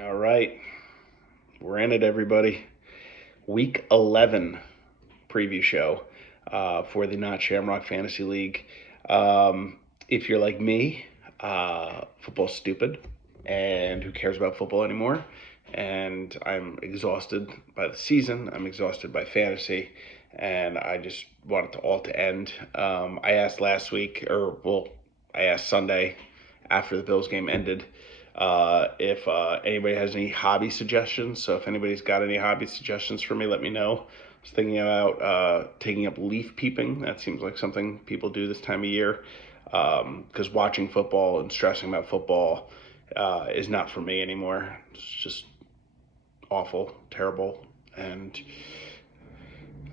All right, we're in it, everybody. Week 11 preview show for the Not Shamrock Fantasy League. If you're like me, football's stupid, and who cares about football anymore? And I'm exhausted by the season. I'm exhausted by fantasy, and I just want it to all to end. I asked last week, I asked Sunday after the Bills game ended if anybody has any hobby suggestions. So if anybody's got any hobby suggestions for me, let me know. I was thinking about taking up leaf peeping. That seems like something people do this time of year. Because watching football and stressing about football is not for me anymore. It's just awful, terrible, and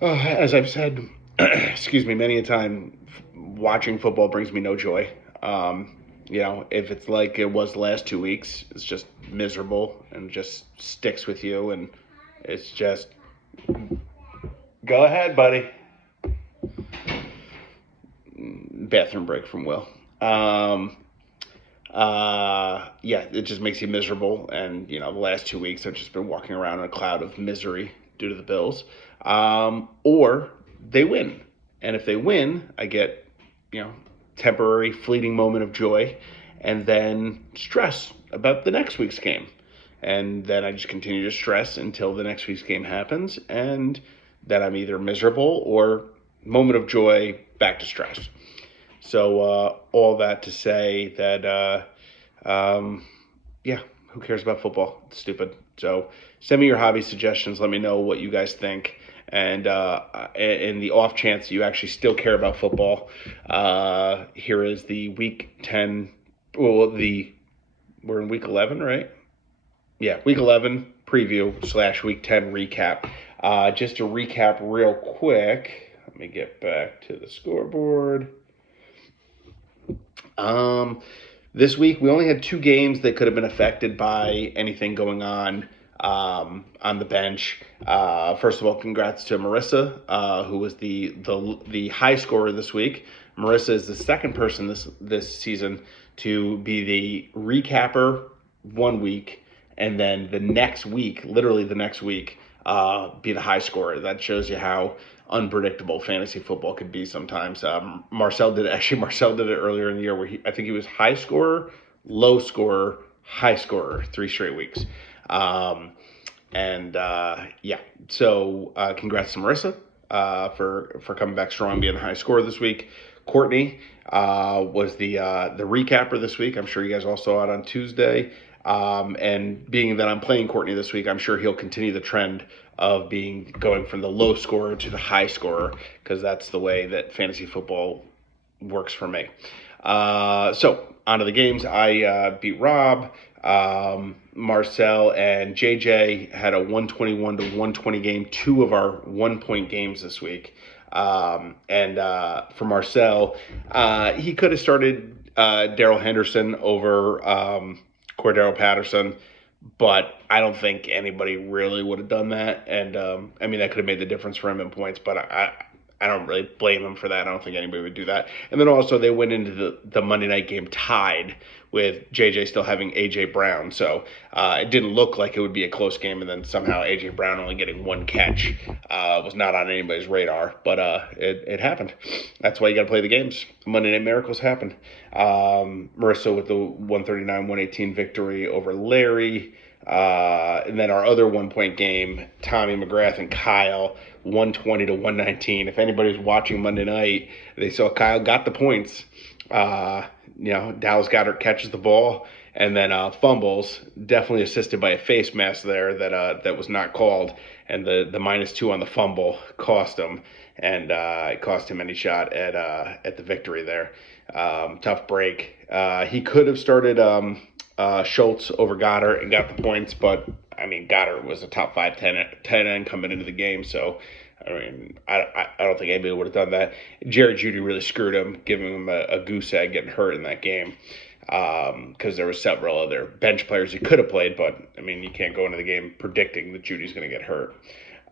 as I've said, excuse me, many a time, watching football brings me no joy. If it's like it was the last 2 weeks, it's just miserable and just sticks with you, and it's just go ahead, buddy. Bathroom break from Will. It just makes you miserable, and the last 2 weeks I've just been walking around in a cloud of misery due to the Bills. Or they win, and if they win, I get temporary, fleeting moment of joy, and then stress about the next week's game. And then I just continue to stress until the next week's game happens, and then I'm either miserable or moment of joy, back to stress. So all that to say that, who cares about football? It's stupid. So send me your hobby suggestions. Let me know what you guys think. And in the off chance you actually still care about football, here is the Week 10. We're in Week 11, right? Yeah, Week 11 preview / Week 10 recap. Just to recap real quick, let me get back to the scoreboard. This week we only had 2 games that could have been affected by anything going on the bench. First of all, congrats to Marissa, who was the high scorer this week. Marissa is the second person this season to be the recapper 1 week, and then the next week, literally the next week, be the high scorer. That shows you how unpredictable fantasy football could be sometimes. Marcel did it earlier in the year where I think he was high scorer, low scorer, high scorer 3 straight weeks. So congrats to Marissa for coming back strong, being the high scorer this week. Courtney was the recapper this week. I'm sure you guys all saw it on Tuesday. And being that I'm playing Courtney this week, I'm sure he'll continue the trend of going from the low scorer to the high scorer, because that's the way that fantasy football works for me. So on to the games. I beat Rob. Marcel and JJ had a 121 to 120 game, 2 of our 1-point games this week. For Marcel, he could have started Daryl Henderson over Cordero Patterson, but I don't think anybody really would have done that. And that could have made the difference for him in points, but I don't really blame him for that. I don't think anybody would do that. And then also they went into the Monday night game tied with JJ still having A.J. Brown. So it didn't look like it would be a close game, and then somehow A.J. Brown only getting 1 catch was not on anybody's radar. But it happened. That's why you got to play the games. Monday Night Miracles happen. Marissa with the 139-118 victory over Larry. And then our other 1-point game, Tommy McGrath and Kyle, 120 to 119. If anybody's watching Monday night, they saw Kyle got the points. Dallas Goedert catches the ball and then fumbles, definitely assisted by a face mask there that was not called, and the -2 on the fumble cost him, and it cost him any shot at the victory there. Tough break. He could have started Schultz over Goddard and got the points, but Goddard was a top 5 tight end coming into the game, so I don't think anybody would have done that. Jerry Jeudy really screwed him, giving him a goose egg, getting hurt in that game, because there were several other bench players he could have played, but you can't go into the game predicting that Judy's going to get hurt.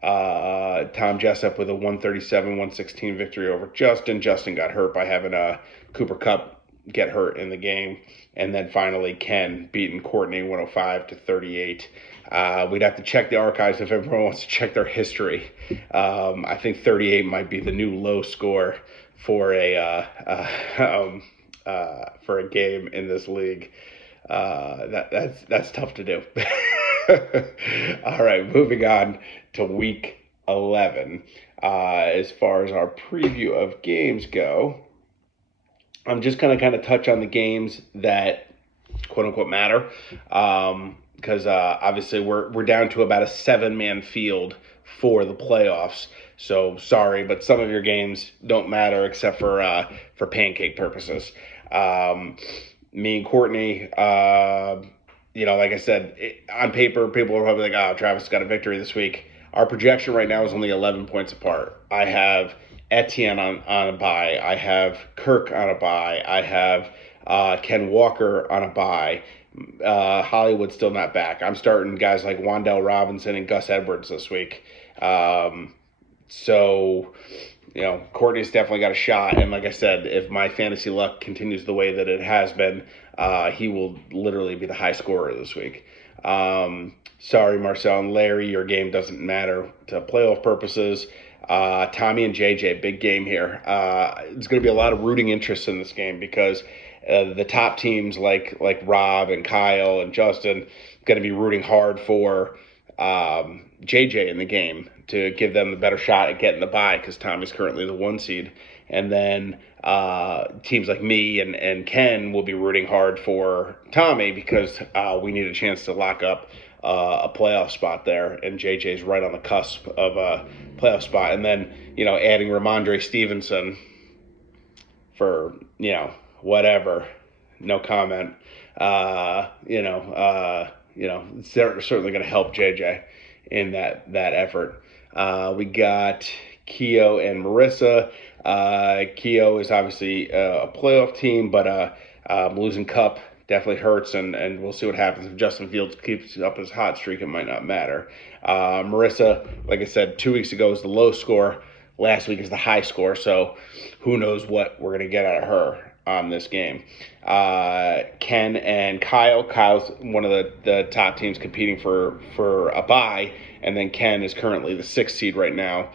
Tom Jessup with a 137-116 victory over Justin. Justin got hurt by having Cooper Kupp get hurt in the game. And then finally, Ken beating Courtney 105-38. We'd have to check the archives if everyone wants to check their history. I think 38 might be the new low score for a game in this league. That's tough to do. All right, moving on to week 11. As far as our preview of games go, I'm just going to kind of touch on the games that quote unquote matter, because obviously we're down to about a 7-man field for the playoffs. So sorry, but some of your games don't matter except for pancake purposes. Me and Courtney, like I said, on paper, people are probably like, "Oh, Travis got a victory this week." Our projection right now is only 11 points apart. I have Etienne on a bye. I have Kirk on a bye. I have Ken Walker on a bye. Hollywood's still not back. I'm starting guys like Wandell Robinson and Gus Edwards this week. Courtney's definitely got a shot. And like I said, if my fantasy luck continues the way that it has been, he will literally be the high scorer this week. Sorry, Marcel and Larry, your game doesn't matter to playoff purposes. Tommy and JJ, big game here. There's going to be a lot of rooting interest in this game because the top teams like Rob and Kyle and Justin going to be rooting hard for JJ in the game to give them the better shot at getting the bye because Tommy's currently the 1 seed. And then teams like me and Ken will be rooting hard for Tommy because we need a chance to lock up a playoff spot there, and JJ's right on the cusp of a playoff spot. And then, adding Ramondre Stevenson for, whatever, no comment. It's certainly going to help JJ in that effort. We got Keo and Marissa. Keo is obviously a playoff team, but losing Cup definitely hurts, and we'll see what happens. If Justin Fields keeps up his hot streak, it might not matter. Marissa, like I said, 2 weeks ago was the low score. Last week is the high score, so who knows what we're going to get out of her on this game. Ken and Kyle. Kyle's one of the top teams competing for a bye, and then Ken is currently the 6th seed right now,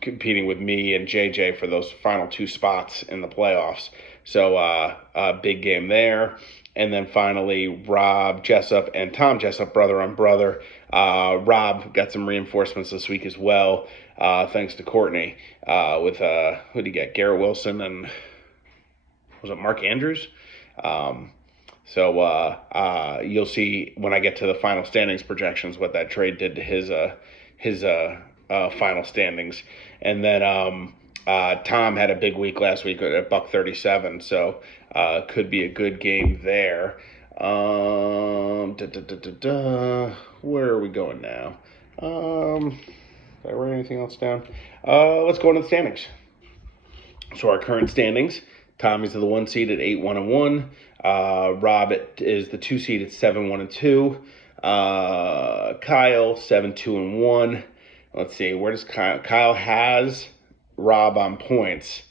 competing with me and JJ for those final 2 spots in the playoffs. So a big game there. And then finally, Rob Jessup and Tom Jessup, brother on brother. Rob got some reinforcements this week as well, thanks to Courtney, with, who did he get? Garrett Wilson and, was it Mark Andrews? So you'll see when I get to the final standings projections what that trade did to his final standings. And then Tom had a big week last week at $137, so could be a good game there. Where are we going now? Did I write anything else down? Let's go into the standings. So our current standings: Tommy's the 1 seed at 8-1-1. Rob is the 2 seed at 7-1-2. Kyle 7-2-1. Let's see, where does Kyle has Rob on points.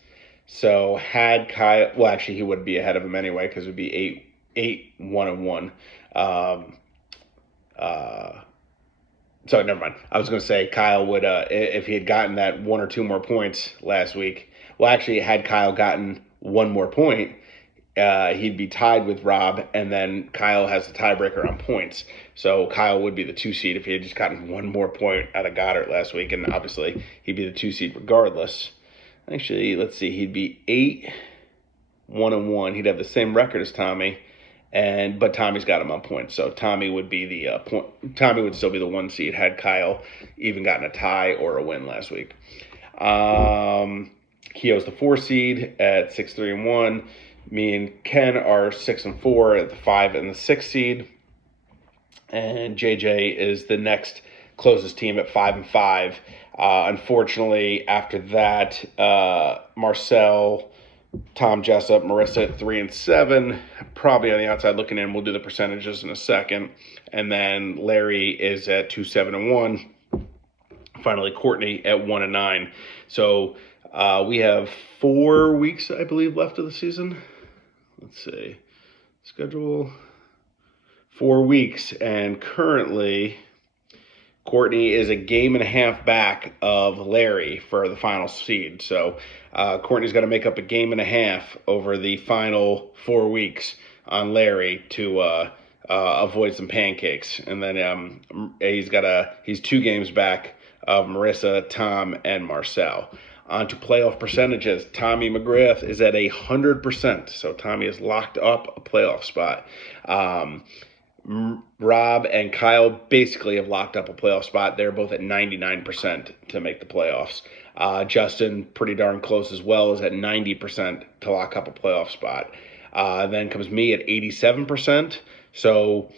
So had Kyle, well, actually he would be ahead of him anyway because it would be 8-1-1. So never mind. I was going to say Kyle would, if he had gotten that 1 or 2 more points last week. Well, actually, had Kyle gotten 1 more point, he'd be tied with Rob, and then Kyle has the tiebreaker on points. So Kyle would be the 2 seed if he had just gotten 1 more point out of Goddard last week, and obviously he'd be the 2 seed regardless. Actually, let's see, he'd be 8-1-1. He'd have the same record as Tommy, but Tommy's got him on points. So Tommy would be the Tommy would still be the 1 seed had Kyle even gotten a tie or a win last week. Keo's the 4 seed at 6-3-1. Me and Ken are 6-4 at the 5 and the 6 seed. And JJ is the next closest team at 5-5. Unfortunately, after that, Marcel, Tom Jessup, Marissa at 3-7. Probably on the outside looking in. We'll do the percentages in a second. And then Larry is at 2-7-1. Finally, Courtney at 1-9. So we have 4 weeks, I believe, left of the season. let's see, schedule 4 weeks, and currently Courtney is a game and a half back of Larry for the final seed. So Courtney's got to make up a game and a half over the final 4 weeks on Larry to avoid some pancakes. And then he's 2 games back of Marissa, Tom, and Marcel. On to playoff percentages. Tommy McGrath is at 100%. So Tommy has locked up a playoff spot. Rob and Kyle basically have locked up a playoff spot. They're both at 99% to make the playoffs. Justin, pretty darn close as well, is at 90% to lock up a playoff spot. Then comes me at 87%. So,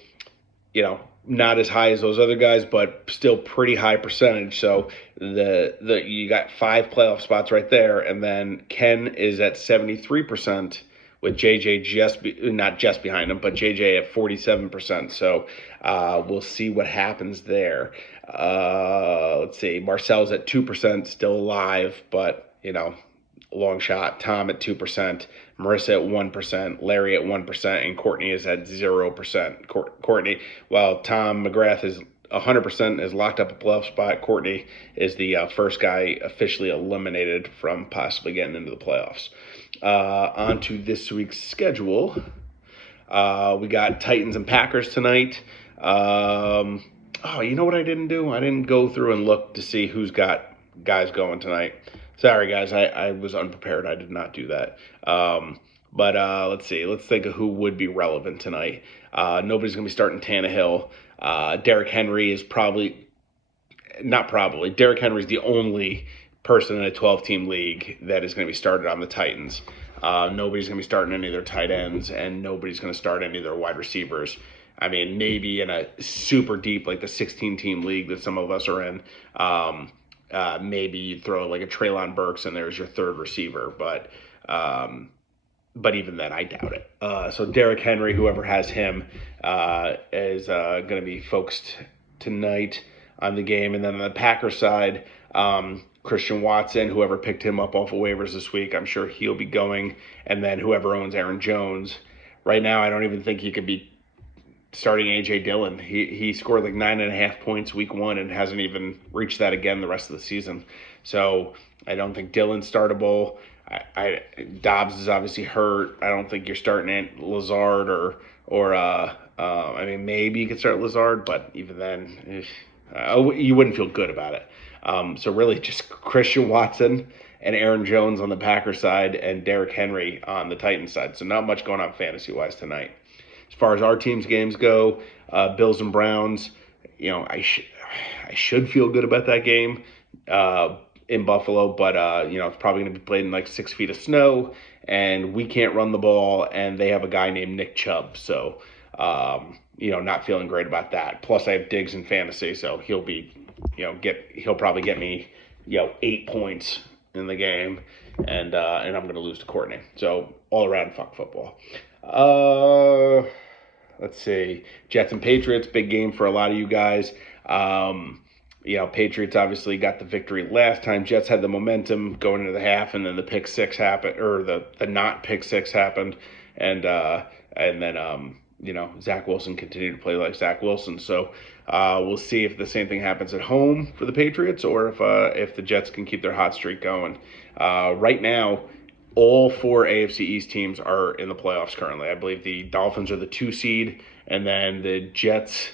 not as high as those other guys, but still pretty high percentage. So you got 5 playoff spots right there. And then Ken is at 73%. With JJ not just behind him, but JJ at 47%. So we'll see what happens there. Let's see. Marcel's at 2%, still alive, but, long shot. Tom at 2%, Marissa at 1%, Larry at 1%, and Courtney is at 0%. Courtney, while Tom McGrath is 100% has locked up a playoff spot, Courtney is the first guy officially eliminated from possibly getting into the playoffs. On to this week's schedule. We got Titans and Packers tonight. You know what I didn't do? I didn't go through and look to see who's got guys going tonight. Sorry, guys. I was unprepared. I did not do that. But let's see. Let's think of who would be relevant tonight. Nobody's going to be starting Tannehill. Derrick Henry is Derrick Henry is the only person in a 12-team league that is going to be started on the Titans. Nobody's going to be starting any of their tight ends, and nobody's going to start any of their wide receivers. I mean, maybe in a super deep, like the 16-team league that some of us are in, maybe you throw like a Treylon Burks and there's your third receiver, but even then, I doubt it. So Derrick Henry, whoever has him, is going to be focused tonight on the game. And then on the Packers side, Christian Watson, whoever picked him up off of waivers this week, I'm sure he'll be going. And then whoever owns Aaron Jones. Right now, I don't even think he could be starting A.J. Dillon. He scored like 9.5 points week 1 and hasn't even reached that again the rest of the season. So I don't think Dillon's startable. Dobbs is obviously hurt. I don't think you're starting Lazard or maybe you could start Lazard, but even then, you wouldn't feel good about it. So really just Christian Watson and Aaron Jones on the Packers side and Derrick Henry on the Titans side. So not much going on fantasy-wise tonight. As far as our team's games go, Bills and Browns, I should feel good about that game in Buffalo, but it's probably going to be played in like 6 feet of snow, and we can't run the ball, and they have a guy named Nick Chubb, so not feeling great about that. Plus, I have Diggs in fantasy, so he'll probably get me 8 points in the game, and I'm going to lose to Courtney. So all around, fuck football. Let's see. Jets and Patriots, big game for a lot of you guys. Patriots obviously got the victory last time. Jets had the momentum going into the half, and then the pick six happened, or the not pick six happened, and then Zach Wilson continued to play like Zach Wilson. So we'll see if the same thing happens at home for the Patriots, or if the Jets can keep their hot streak going. Right now, all 4 AFC East teams are in the playoffs currently. I believe the Dolphins are the 2 seed, and then the Jets,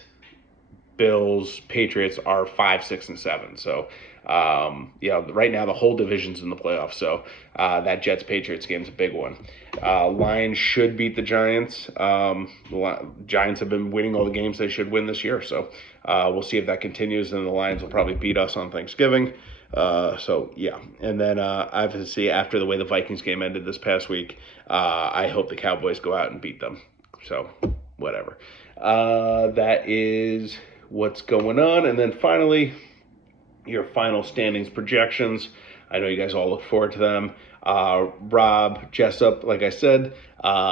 Bills, Patriots are 5, 6, and 7. So, right now the whole division's in the playoffs. So that Jets-Patriots game is a big one. Lions should beat the Giants. The Giants have been winning all the games they should win this year. So we'll see if that continues, and the Lions will probably beat us on Thanksgiving. And then obviously after the way the Vikings game ended this past week, I hope the Cowboys go out and beat them. So whatever. That is what's going on. And then finally, your final standings projections. I know you guys all look forward to them. Rob Jessup, like I said,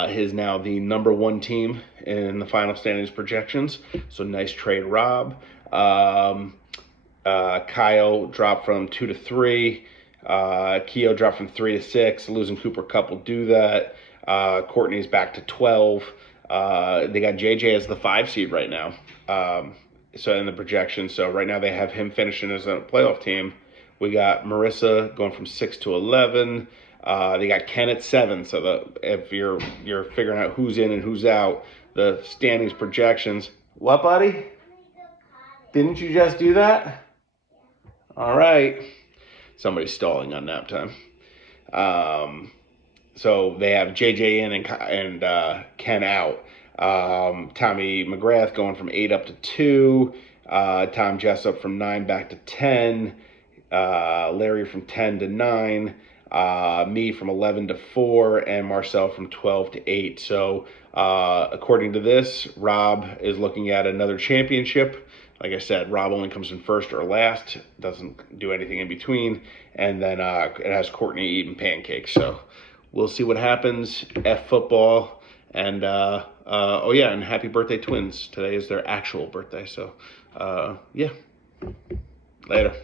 is now the number 1 team in the final standings projections. So nice trade, Rob. Kyle dropped from 2 to 3. Keo dropped from 3 to 6. Losing Cooper Kupp will do that. Courtney's back to 12. They got JJ as the 5 seed right now. So in the projection. So right now they have him finishing as a playoff team. We got Marissa going from 6 to 11. They got Ken at 7. So if you're figuring out who's in and who's out, the standings projections. What, buddy? Didn't you just do that? All right. Somebody's stalling on nap time. So they have JJ in and Ken out. Tommy McGrath going from 8 up to 2. Tom Jessup from 9 back to 10. Larry from 10 to 9. Me from 11 to 4. And Marcel from 12 to 8. So according to this, Rob is looking at another championship. Like I said, Rob only comes in first or last, doesn't do anything in between, and then it has Courtney eating pancakes. So we'll see what happens. F football, and oh yeah, and happy birthday, twins! Today is their actual birthday. So yeah, later.